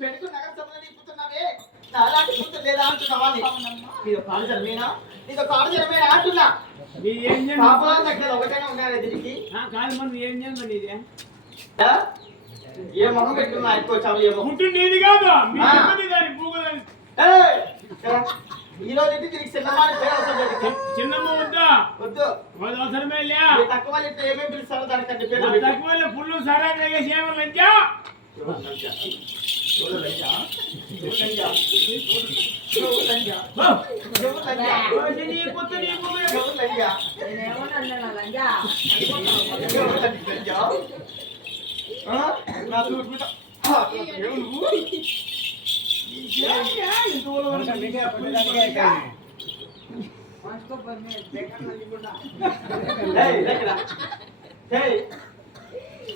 పెట్టుకుని నగర సభలో నింపుతున్నావే అలాంటి గుర్తు లేదా అంటున్నావా? నీదో కాలు జరమేనా? నీదో కాలు జరమేనా అంటున్నా? ఒకటైనా ఉండాలి దీనికి కాదు మనం ఏం చేయాలి నీదే ఏ మొహం పెట్టుకున్నా ఎక్కువ చావు ఏమో నీది కాదు ఈ రోజు తిరిగి చిన్నమ్మ వద్దా వద్దు అవసరమే తక్కువ ఏమేమి పిలుస్తారో దానికంటే పేరు తక్కువ పుల్లు సరా లంచా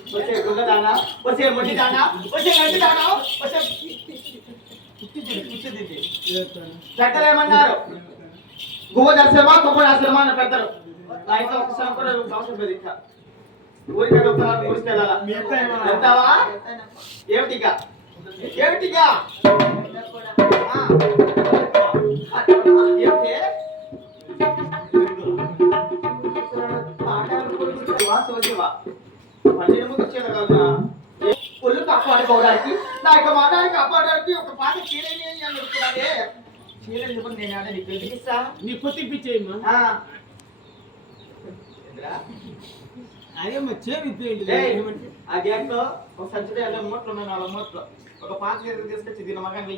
Você gula dana, você mudi dana, você nanti dana, você పెద్దలు ఏమన్నారు? గువ్వ దర్శనమా గొప్ప దర్శనమా అని పెద్దలు నా ఇంట్లో ఒకసారి కూడా అవసరం లేదు. ఇంకా ఊరికే ఊరికెళ్ళాలా వెళ్తావా? ఏమిటిగా ఏమిటిగా ఏమిటి ఒళ్ళు కాపాడుకోవడానికి నా యొక్క మానాన్ని కాపాడడానికి ఒక పాట చీరని అడుగుతున్నానే. చీర నేను నీకు ఎదిగిస్తా నీ కొత్తిప్పించేయమ్మా అదేమ్మా చేరు ఆ గ్యాట్లో ఒక సంచులో 50 మూట్లు ఉన్నాయి, 4 మూట్లు ఒక పాత చీర తీసుకొచ్చి దీని మగన్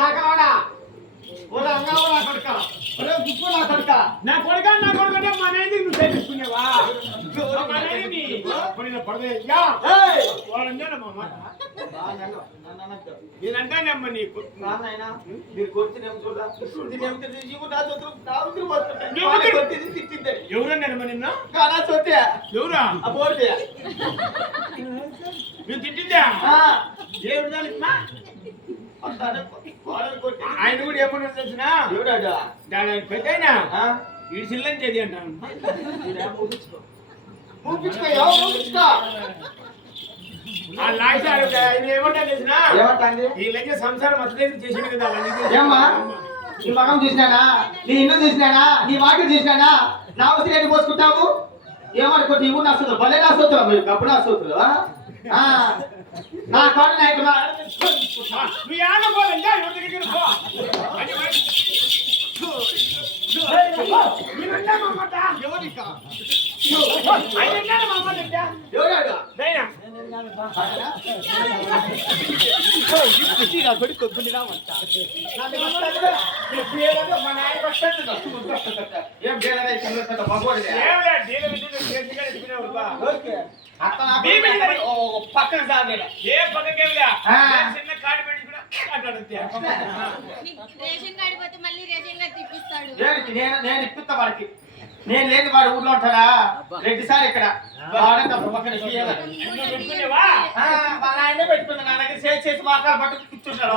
సాకవాడా నా కొడుక మా నైది నువ్వు చేపించుకునేవా నేనంటానమ్మా నీకు మీరు కొట్టినేమో ఎవరన్నానమ్మా నిన్న ఎవరా నువ్వు తిట్టిందా ఏమిటా ఆయన కూడా ఏమన్నా తెలిసిన పెద్దయినా వీడి చిల్లని చేది అంటాను. ఏమంటా తెలిసిన ఈ లెక్క సంసారం అసలు చేసిన కదా నీ మగం చూసినానా, నీ ఇల్లు చూసినానా, నీ వాకి చూసినానా, నా వస్తే ఎన్ని పోసుకుంటావు? ఏమనుకో ఈ ఊరు నష్టం భలే నష్టవుతున్నా మీరు అప్పుడు నష్టవుతున్నా నా కాడు నాయకు పక్కన ఏ పక్కకే చిన్న కార్డు పెట్టి నేను ఇప్పిస్తా వాడికి. నేను లేని వాడు ఊర్లో ఉంటాడా? రెడ్డి సార్ ఇక్కడ వాడంటే పక్కన ఆయన పెట్టుకున్నా నా దగ్గర చేసి మాకాలు పట్టుకు కూర్చుంటాడు.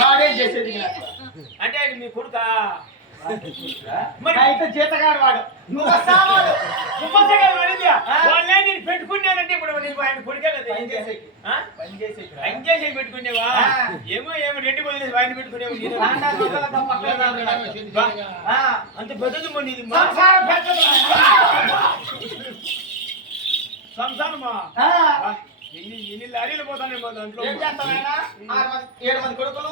వాడేం చేసేది అంటే మీ కొడుక మరి అయితే జీతగాడు వాడు నువ్వు వస్తావాడు కుమ్మసగాడు అడిగా వాళ్ళే నేను పెట్టుకున్నానంటే ఇప్పుడు నేను ఆయన కొడుకే కదా పని చేసేకి. ఆ? పని చేసేకి రా. పని చేసి పెట్టుకునేవా ఏమో రెడ్డి వదిలేసి ఆయన పెట్టుకునేవు నేను. ఆండా దొంగలతో పక్కన రాదు. బా, ఆ, అంత పెద్దది మొన్న ఇది సంసారం పెద్దది రా. సంసారమా ఆ, బా, ఎన్ని లారీలు పోతానేమో దాంట్లో ఏం చేస్తావు నాయనా? 7 మంది కొడుకులు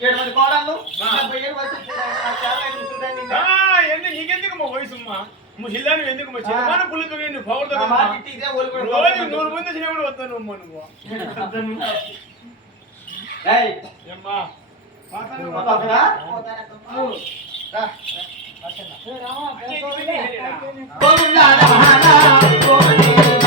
7 మంది కోడళ్ళు 70 ఏళ్ళు వయసు వచ్చింది నాయనా. నాకు చాలా ఏళ్ళు కూర్చుంటాను నిన్ను. నీకెందుకు మా వయసుమ్మా ముసిల్లాను ఎందుకు మా చిన్నమాన పులుతో నువ్వు పవర్తో నా మాట ఇట్టి ఇదే ఓలు కూడా రోజు 100 మంది వచ్చినప్పుడు వస్తాను నువ్వు ఏయ్, ఏమ్మా పోతావురా? రా. గోవిందాల మహానా, గోవిందేశ.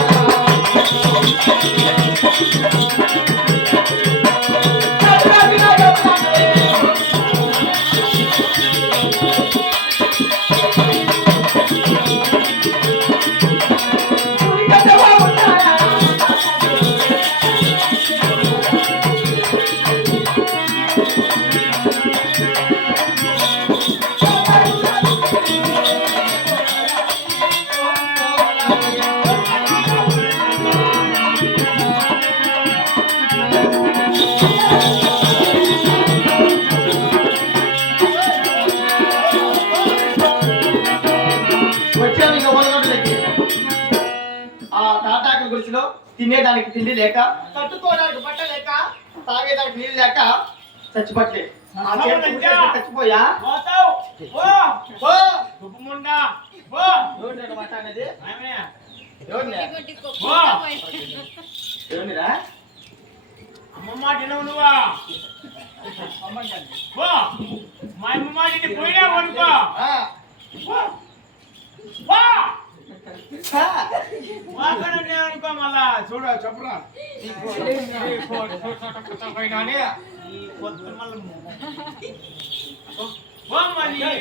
వచ్చాను ఇక ఓలగొండలకి. ఆ తాటాకుల గుడిసెలో తినేదానికి తిండి లేక, కట్టుకోవడానికి బట్ట లేక, తాగేదానికి నీళ్ళు లేక చచ్చిపట్లే. ఆ చేతి ముట్టేసి చచ్చిపోయా. పోతావు పో ఓ! తుప్పుముండా పో ఎవరిని మాట అనేది? ఆమె ఎవరిని? పో ఎవరినిరా? అమ్మ మాట వినవు నువ్వా పో మా అమ్మ మాట విని పోయినా అనుకో ఆ. పో పో ఆ. వాకనే అనుకో మళ్ళా చూడు చెప్పురా పోయినానే ఈ కొత్త మళ్ళీ పో మళ్ళీ